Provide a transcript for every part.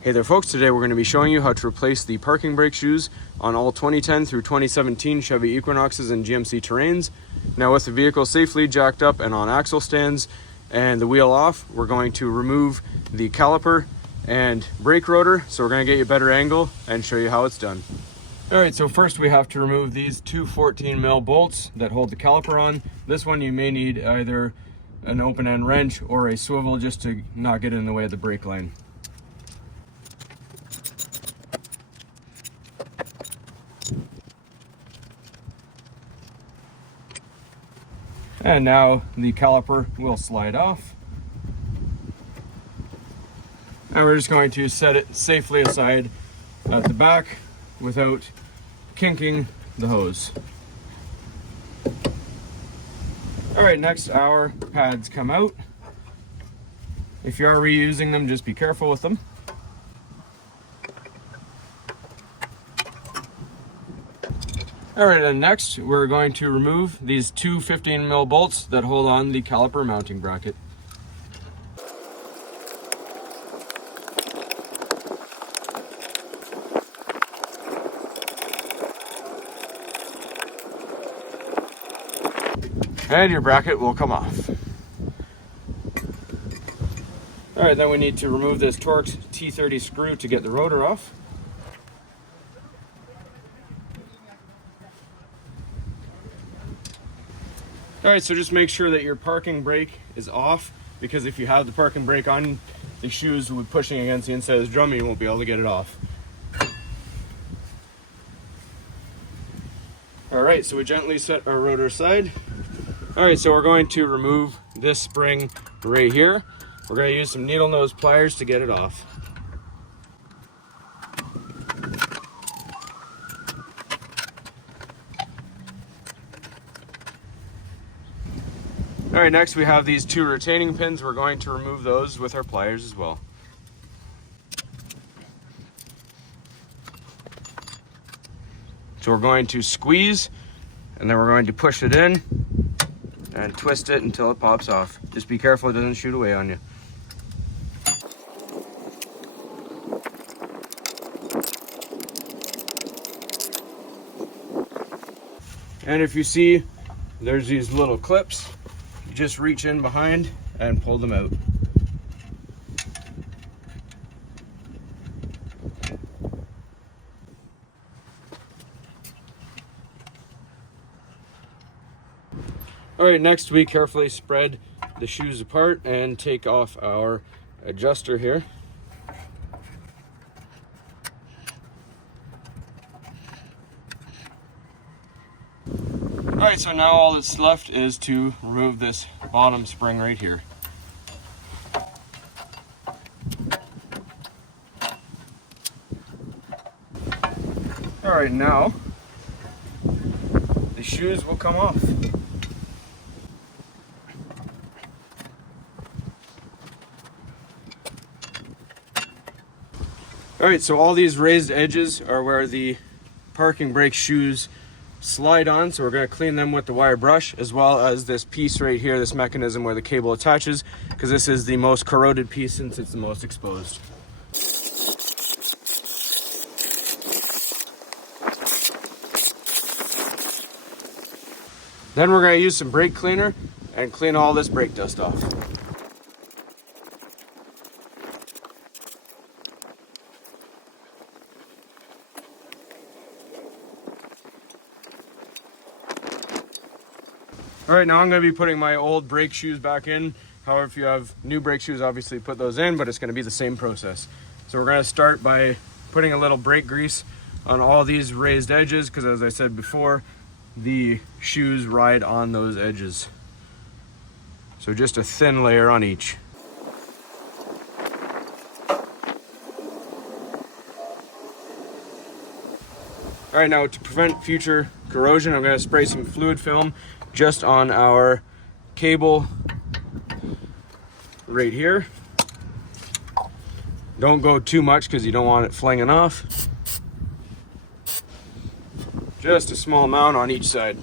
Hey there folks, today we're going to be showing you how to replace the parking brake shoes on all 2010 through 2017 Chevy Equinoxes and GMC Terrains. Now with the vehicle safely jacked up and on axle stands and the wheel off, we're going to remove the caliper and brake rotor, so we're going to get you a better angle and show you how it's done. Alright, so first we have to remove these two 14mm bolts that hold the caliper on. This one you may need either an open end wrench or a swivel just to not get in the way of the brake line. And now the caliper will slide off. And we're just going to set it safely aside at the back without kinking the hose. Alright, next our pads come out. If you are reusing them, just be careful with them. Alright, and next we're going to remove these two 15mm bolts that hold on the caliper mounting bracket. And your bracket will come off. Alright, then we need to remove this Torx T30 screw to get the rotor off. Alright, so just make sure that your parking brake is off, because if you have the parking brake on, the shoes will be pushing against the inside of the drum and you won't be able to get it off. Alright, so we gently set our rotor aside. Alright, so we're going to remove this spring right here. We're going to use some needle nose pliers to get it off. Alright, next we have these two retaining pins. We're going to remove those with our pliers as well. So we're going to squeeze and then we're going to push it in and twist it until it pops off. Just be careful it doesn't shoot away on you. And if you see there's these little clips, you just reach in behind and pull them out. Alright, next we carefully spread the shoes apart and take off our adjuster here. Alright, so now all that's left is to remove this bottom spring right here. Alright, now the shoes will come off. Alright, so all these raised edges are where the parking brake shoes slide on, so we're going to clean them with the wire brush, as well as this piece right here, this mechanism where the cable attaches, because this is the most corroded piece since it's the most exposed. Then we're going to use some brake cleaner and clean all this brake dust off. Alright, now I'm going to be putting my old brake shoes back in. However, if you have new brake shoes, obviously put those in, but it's going to be the same process. So we're going to start by putting a little brake grease on all these raised edges, because as I said before, the shoes ride on those edges. So just a thin layer on each. Alright, now to prevent future corrosion, I'm going to spray some fluid film just on our cable right here. Don't go too much because you don't want it flinging off. Just a small amount on each side.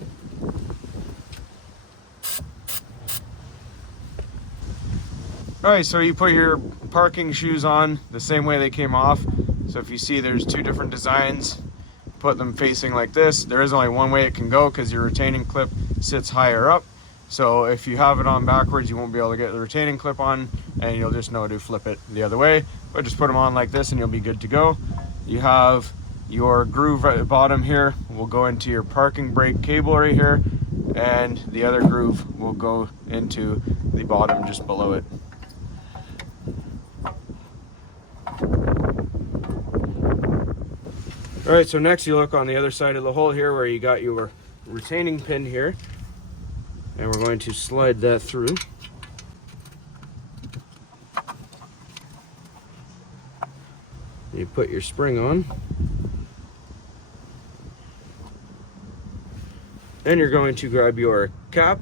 All right, so you put your parking shoes on the same way they came off. So if you see there's two different designs, put them facing like this. There is only one way it can go because your retaining clip sits higher up. So if you have it on backwards, you won't be able to get the retaining clip on, and you'll just know to flip it the other way. But just put them on like this and you'll be good to go. You have your groove right at the bottom here will go into your parking brake cable right here, and the other groove will go into the bottom just below it. All right, so next you look on the other side of the hole here where you got your retaining pin here, and we're going to slide that through. You put your spring on. Then you're going to grab your cap,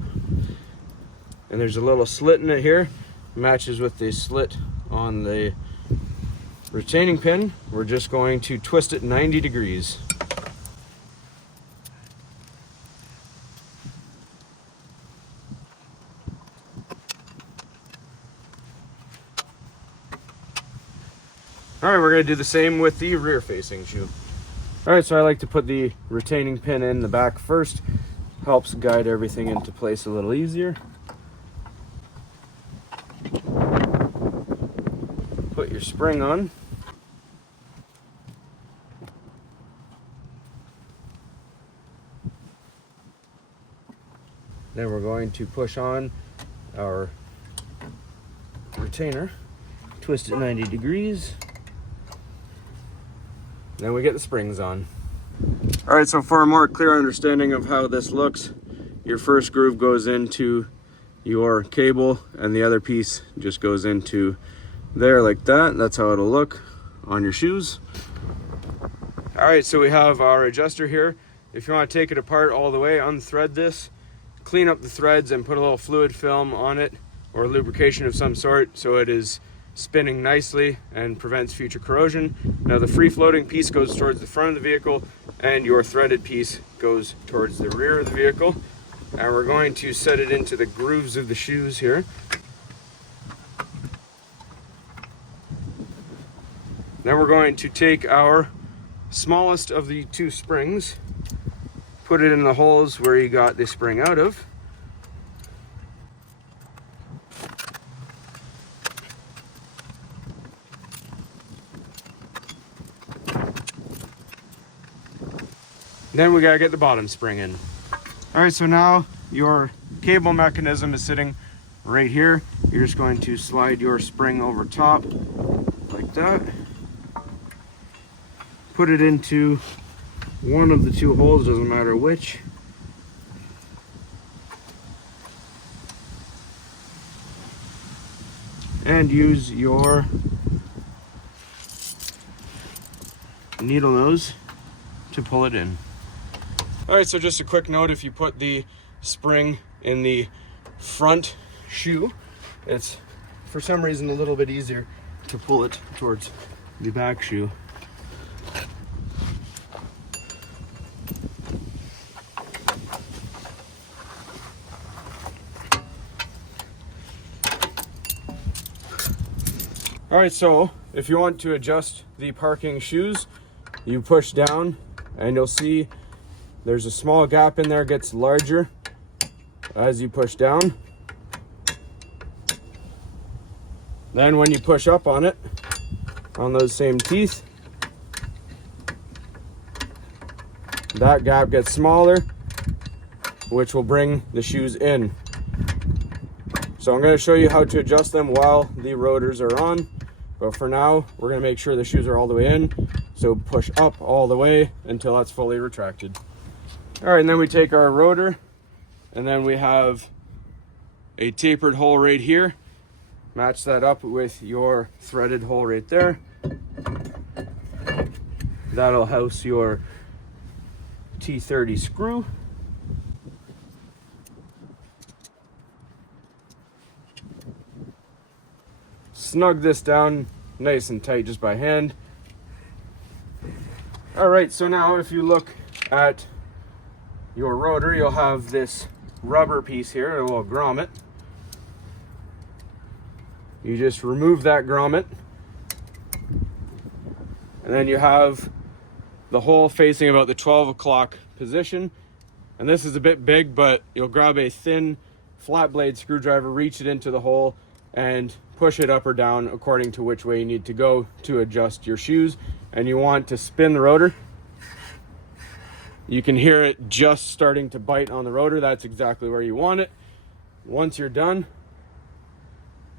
and there's a little slit in it here, matches with the slit on the retaining pin. We're just going to twist it 90 degrees. All right, we're going to do the same with the rear facing shoe. All right, so I like to put the retaining pin in the back first. Helps guide everything into place a little easier. Put your spring on. Then we're going to push on our retainer, twist it 90 degrees. Then we get the springs on. All right, so for a more clear understanding of how this looks, your first groove goes into your cable and the other piece just goes into there like that. That's how it'll look on your shoes. All right, so we have our adjuster here. If you want to take it apart all the way, unthread this, clean up the threads and put a little fluid film on it or lubrication of some sort so it is spinning nicely and prevents future corrosion. Now the free floating piece goes towards the front of the vehicle and your threaded piece goes towards the rear of the vehicle. And we're going to set it into the grooves of the shoes here. Then we're going to take our smallest of the two springs, put it in the holes where you got the spring out of. Then we gotta get the bottom spring in. All right, so now your cable mechanism is sitting right here. You're just going to slide your spring over top like that. Put it into one of the two holes, doesn't matter which. And use your needle nose to pull it in. All right, so just a quick note, if you put the spring in the front shoe, it's for some reason a little bit easier to pull it towards the back shoe. All right, so if you want to adjust the parking shoes, you push down and you'll see there's a small gap in there, gets larger as you push down. Then when you push up on it, on those same teeth, that gap gets smaller, which will bring the shoes in. So I'm going to show you how to adjust them while the rotors are on. But for now, we're going to make sure the shoes are all the way in. So push up all the way until that's fully retracted. All right, and then we take our rotor, and then we have a tapered hole right here. Match that up with your threaded hole right there. That'll house your T30 screw. Snug this down nice and tight just by hand. All right, so now if you look at your rotor, you'll have this rubber piece here, a little grommet. you just remove that grommet, and then you have the hole facing about the 12 o'clock position. And this is a bit big, but you'll grab a thin flat blade screwdriver, reach it into the hole, and push it up or down according to which way you need to go to adjust your shoes. And you want to spin the rotor. You can hear it just starting to bite on the rotor. That's exactly where you want it. Once you're done,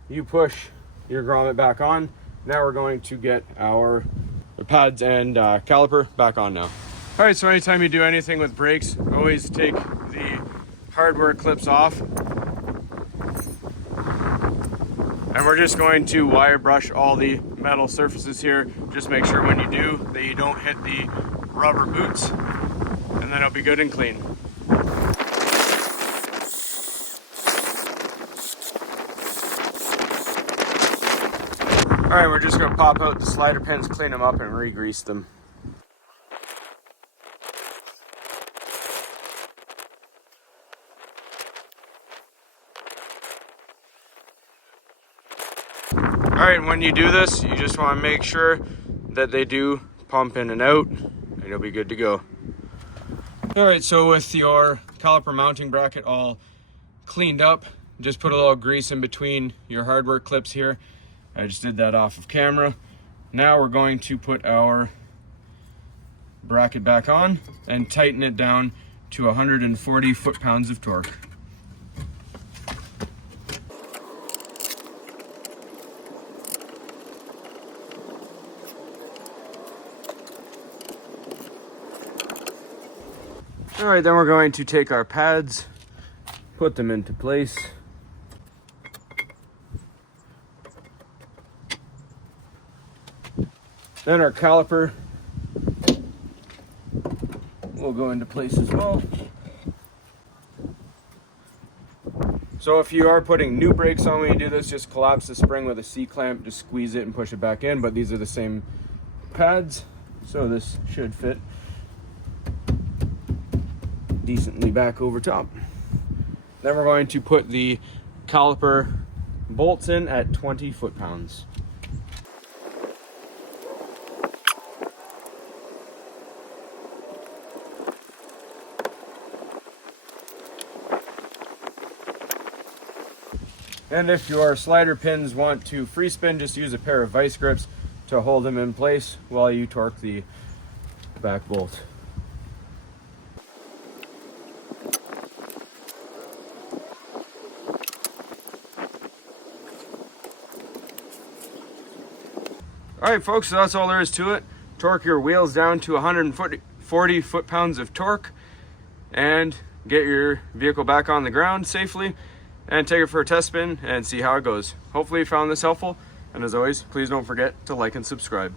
you push your grommet back on. Now we're going to get our pads and caliper back on now. All right, so anytime you do anything with brakes, always take the hardware clips off. And we're just going to wire brush all the metal surfaces here. Just make sure when you do that you don't hit the rubber boots, and then it'll be good and clean. All right, we're just gonna pop out the slider pins, clean them up, and re-grease them. All right, when you do this, you just want to make sure that they do pump in and out, and you'll be good to go. All right, so with your caliper mounting bracket all cleaned up, just put a little grease in between your hardware clips here. I just did that off of camera. Now we're going to put our bracket back on and tighten it down to 140 foot-pounds of torque. All right, then we're going to take our pads, put them into place. Then our caliper will go into place as well. So if you are putting new brakes on when you do this, just collapse the spring with a C-clamp, just squeeze it and push it back in. But these are the same pads, so this should fit decently back over top. Then we're going to put the caliper bolts in at 20 foot-pounds. And if your slider pins want to free spin, just use a pair of vice grips to hold them in place while you torque the back bolt. All right, folks, so that's all there is to it. Torque your wheels down to 140 foot-pounds of torque and get your vehicle back on the ground safely and take it for a test spin and see how it goes. Hopefully you found this helpful, and as always, please don't forget to like and subscribe.